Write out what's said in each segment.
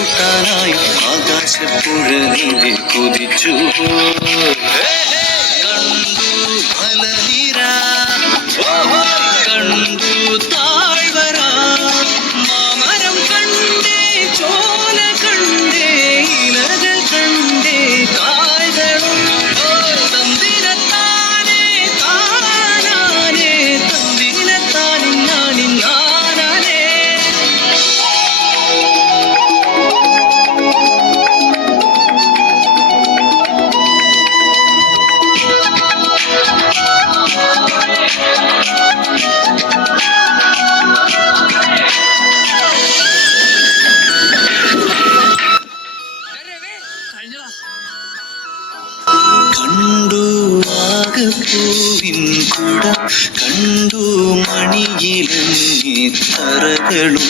കൂട്ടാനായി ആകാശപ്പുഴ നീതി കുതിച്ചു. കണ്ടു ആകപ്പൂവിൻ കുട. കണ്ടു മണിയിലങ്ങി തറകളും.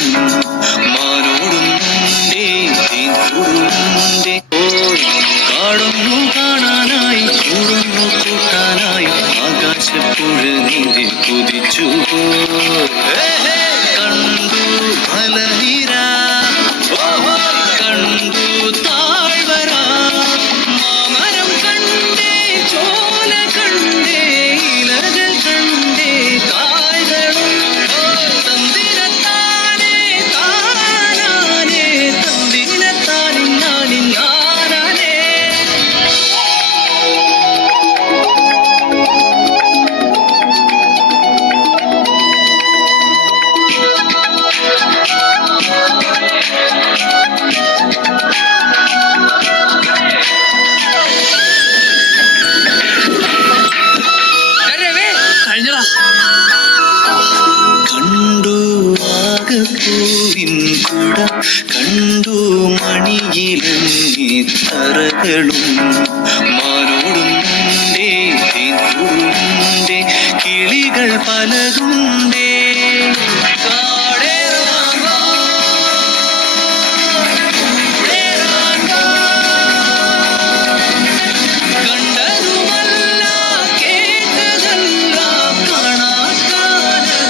മാനോടുന്നുണ്ടേ തേൻകൂടുന്നുണ്ടേ ഓയ് കാടൊന്നു കാണാനായി കൂടുന്നു കൂട്ടാനായി ആകാശപ്പുഴ നീതി കുതിച്ചു ഏഹേ, കുട കണ്ടു മണിയിലങ്ങി തറകളും മാനോടും